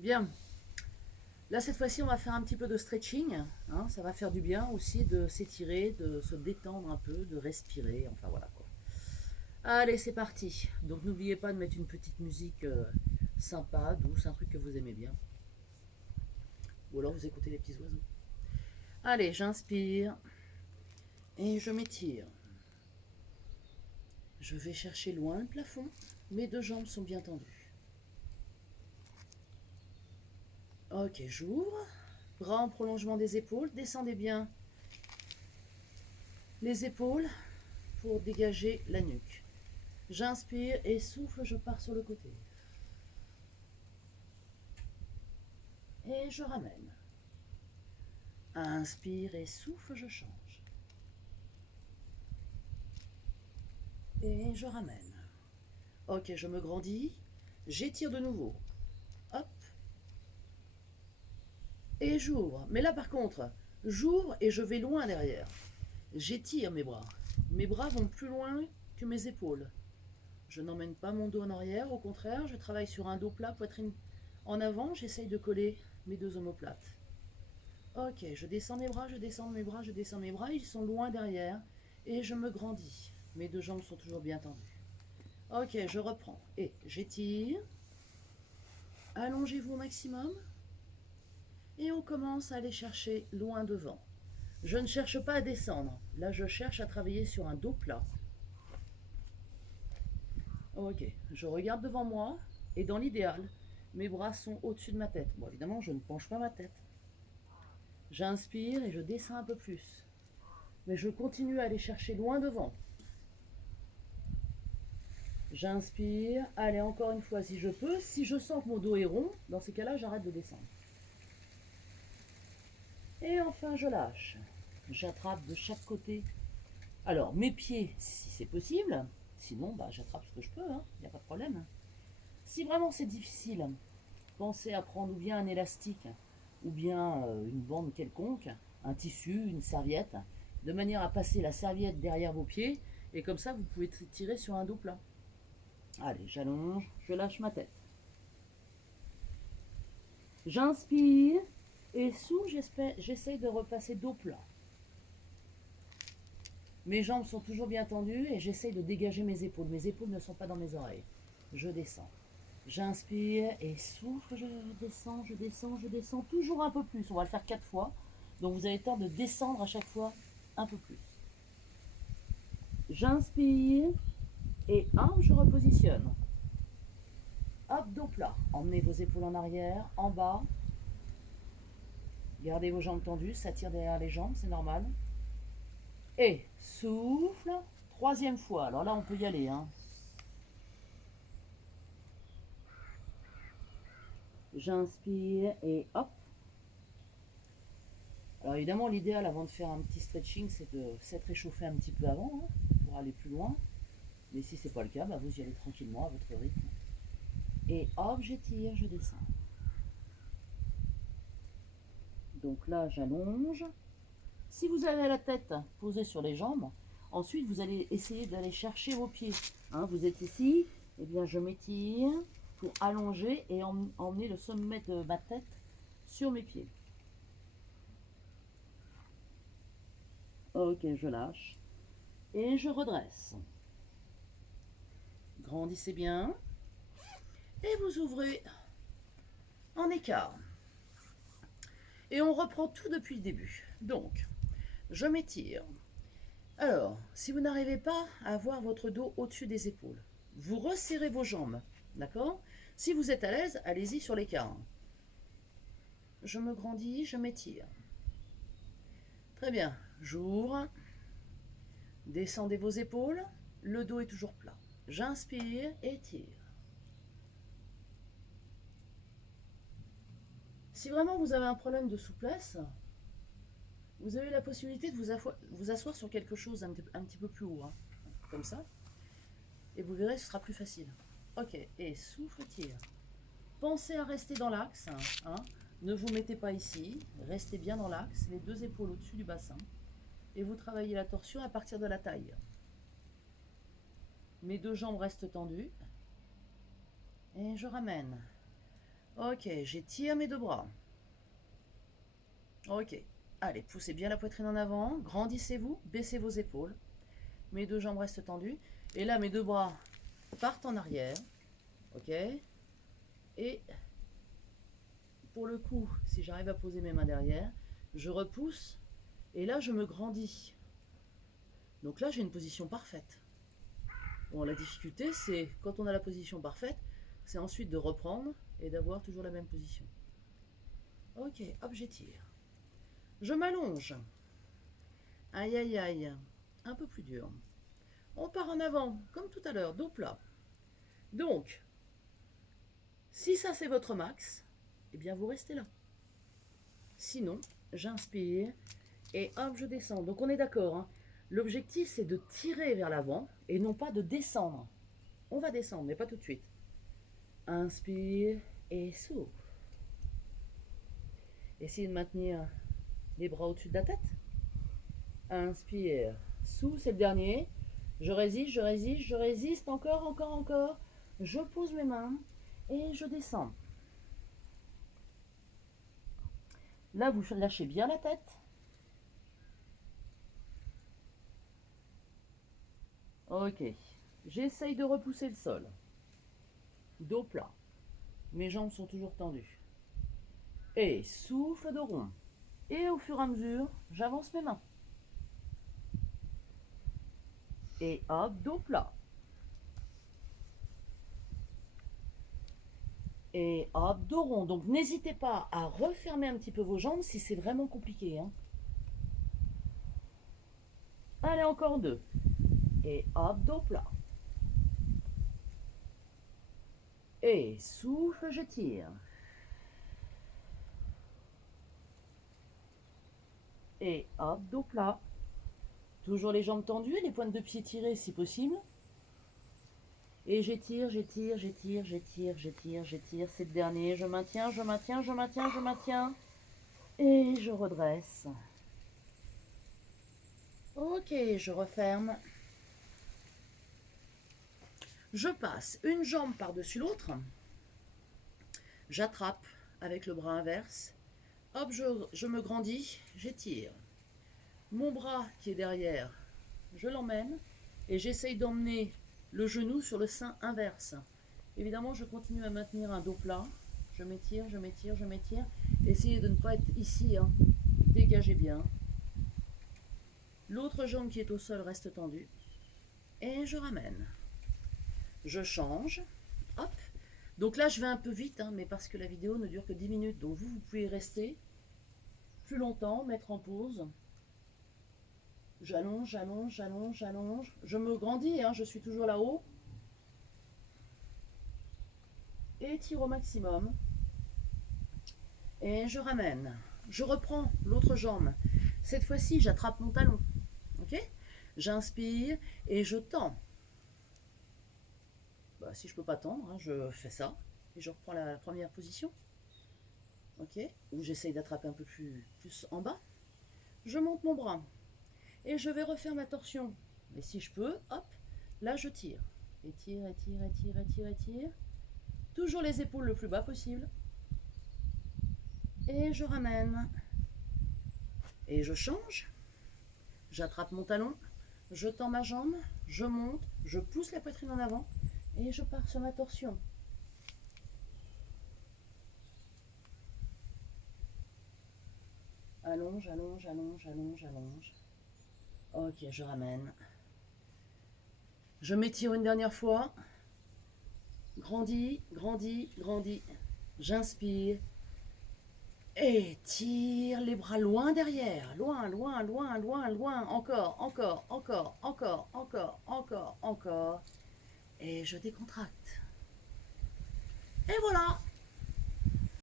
Bien. Là, cette fois-ci, on va faire un petit peu de stretching. Hein. Ça va faire du bien aussi de s'étirer, de se détendre un peu, de respirer. Enfin, voilà quoi. Allez, c'est parti. Donc, n'oubliez pas de mettre une petite musique sympa, douce, un truc que vous aimez bien. Ou alors, vous écoutez les petits oiseaux. Allez, j'inspire et je m'étire. Je vais chercher loin le plafond. Mes deux jambes sont bien tendues. Ok, j'ouvre. Bras en prolongement des épaules. Descendez bien les épaules pour dégager la nuque. J'inspire et souffle, je pars sur le côté. Et je ramène. Inspire et souffle, je change. Et je ramène. Ok, je me grandis. J'étire de nouveau. Hop. Et j'ouvre. Mais là par contre, j'ouvre et je vais loin derrière. J'étire mes bras. Mes bras vont plus loin que mes épaules. Je n'emmène pas mon dos en arrière, au contraire, je travaille sur un dos plat, poitrine en avant, j'essaye de coller mes deux omoplates. Ok, je descends mes bras, je descends mes bras, je descends mes bras, ils sont loin derrière et je me grandis. Mes deux jambes sont toujours bien tendues. Ok, je reprends et j'étire. Allongez-vous au maximum et on commence à aller chercher loin devant. Je ne cherche pas à descendre, là je cherche à travailler sur un dos plat. Ok, je regarde devant moi et dans l'idéal, mes bras sont au-dessus de ma tête. Bon, évidemment, je ne penche pas ma tête. J'inspire et je descends un peu plus. Mais je continue à aller chercher loin devant. J'inspire, allez encore une fois si je peux. Si je sens que mon dos est rond, dans ces cas-là, j'arrête de descendre. Et enfin, je lâche. J'attrape de chaque côté. Alors, mes pieds, si c'est possible. Sinon, bah, j'attrape ce que je peux, il n'y a pas de problème. Si vraiment c'est difficile, pensez à prendre ou bien un élastique, ou bien une bande quelconque, un tissu, une serviette, de manière à passer la serviette derrière vos pieds, et comme ça, vous pouvez tirer sur un dos plat. Allez, j'allonge, je lâche ma tête. J'inspire et sous, j'essaye de repasser dos plat. Mes jambes sont toujours bien tendues et j'essaye de dégager mes épaules. Mes épaules ne sont pas dans mes oreilles. Je descends. J'inspire et souffle, je descends, je descends, je descends. Toujours un peu plus. On va le faire 4 fois. Donc vous avez le temps de descendre à chaque fois un peu plus. J'inspire et hop, je repositionne. Hop, dos plat. Emmenez vos épaules en arrière, en bas. Gardez vos jambes tendues, ça tire derrière les jambes, c'est normal. Et souffle. Troisième fois. Alors là, on peut y aller. J'inspire et hop. Alors évidemment, l'idéal avant de faire un petit stretching, c'est de s'être réchauffé un petit peu avant pour aller plus loin. Mais si c'est pas le cas, bah, vous y allez tranquillement à votre rythme. Et hop, j'étire, je descends. Donc là, j'allonge. Si vous avez la tête posée sur les jambes, ensuite vous allez essayer d'aller chercher vos pieds. Vous êtes ici, et bien je m'étire pour allonger et emmener le sommet de ma tête sur mes pieds. Ok, je lâche et je redresse. Grandissez bien et vous ouvrez en écart. Et on reprend tout depuis le début. Donc, je m'étire. Alors, si vous n'arrivez pas à avoir votre dos au-dessus des épaules, vous resserrez vos jambes, d'accord? Si vous êtes à l'aise, allez-y sur l'écart. Je me grandis, je m'étire. Très bien, j'ouvre. Descendez vos épaules, le dos est toujours plat. J'inspire, étire. Si vraiment vous avez un problème de souplesse, vous avez la possibilité de vous asseoir sur quelque chose un petit peu plus haut, comme ça, et vous verrez, ce sera plus facile. Ok, et souffle, tire. Pensez à rester dans l'axe, ne vous mettez pas ici, restez bien dans l'axe, les deux épaules au-dessus du bassin, et vous travaillez la torsion à partir de la taille. Mes deux jambes restent tendues, et je ramène. Ok, j'étire mes deux bras. Ok. Allez, poussez bien la poitrine en avant. Grandissez-vous. Baissez vos épaules. Mes deux jambes restent tendues. Et là, mes deux bras partent en arrière. Ok. Et pour le coup, si j'arrive à poser mes mains derrière, je repousse. Et là, je me grandis. Donc là, j'ai une position parfaite. Bon, la difficulté, c'est quand on a la position parfaite, c'est ensuite de reprendre et d'avoir toujours la même position. Ok, hop, j'étire. Je m'allonge. Aïe, aïe, aïe. Un peu plus dur. On part en avant, comme tout à l'heure, dos plat. Donc, si ça c'est votre max, eh bien vous restez là. Sinon, j'inspire et hop, je descends. Donc on est d'accord, hein. L'objectif c'est de tirer vers l'avant et non pas de descendre. On va descendre, mais pas tout de suite. Inspire et souffle. Essayez de maintenir les bras au-dessus de la tête. Inspire. Souffle, c'est le dernier. Je résiste, je résiste, je résiste. Encore, encore, encore. Je pose mes mains et je descends. Là, vous lâchez bien la tête. Ok. J'essaye de repousser le sol. Dos plat. Mes jambes sont toujours tendues. Et souffle de rond. Et au fur et à mesure, j'avance mes mains. Et hop, dos plat. Et hop, dos rond. Donc n'hésitez pas à refermer un petit peu vos jambes si c'est vraiment compliqué, hein. Allez, encore deux. Et hop, dos plat. Et souffle, j'étire. Et hop, dos plat. Toujours les jambes tendues et les pointes de pied tirées si possible. Et j'étire, j'étire, j'étire, j'étire, j'étire, j'étire. C'est le dernier. Je maintiens, je maintiens, je maintiens, je maintiens. Et je redresse. Ok, je referme. Je passe une jambe par-dessus l'autre. J'attrape avec le bras inverse. Hop, je me grandis, j'étire. Mon bras qui est derrière, je l'emmène et j'essaye d'emmener le genou sur le sein inverse. Évidemment, je continue à maintenir un dos plat. Je m'étire, je m'étire, je m'étire. Essayez de ne pas être ici, hein. Dégagez bien. L'autre jambe qui est au sol reste tendue. Et je ramène. Je change. Hop. Donc là, je vais un peu vite, hein, mais parce que la vidéo ne dure que 10 minutes. Donc vous pouvez rester plus longtemps, mettre en pause. J'allonge, j'allonge, j'allonge, j'allonge. Je me grandis, hein, je suis toujours là-haut. Étire au maximum. Et je ramène. Je reprends l'autre jambe. Cette fois-ci, j'attrape mon talon. Ok? J'inspire et je tends. Bah, si je ne peux pas tendre, hein, je fais ça. Et je reprends la première position. Ok? Ou j'essaye d'attraper un peu plus en bas. Je monte mon bras. Et je vais refaire ma torsion. Et si je peux, hop, là je tire. Étire, étire, étire, étire, étire. Toujours les épaules le plus bas possible. Et je ramène. Et je change. J'attrape mon talon. Je tends ma jambe. Je monte. Je pousse la poitrine en avant. Et je pars sur ma torsion. Allonge, allonge, allonge, allonge, allonge. Ok, je ramène. Je m'étire une dernière fois. Grandis, grandis, grandis. J'inspire. Et tire les bras loin derrière. Loin, loin, loin, loin, loin. Encore, encore, encore, encore, encore, encore, encore. Et je décontracte. Et voilà.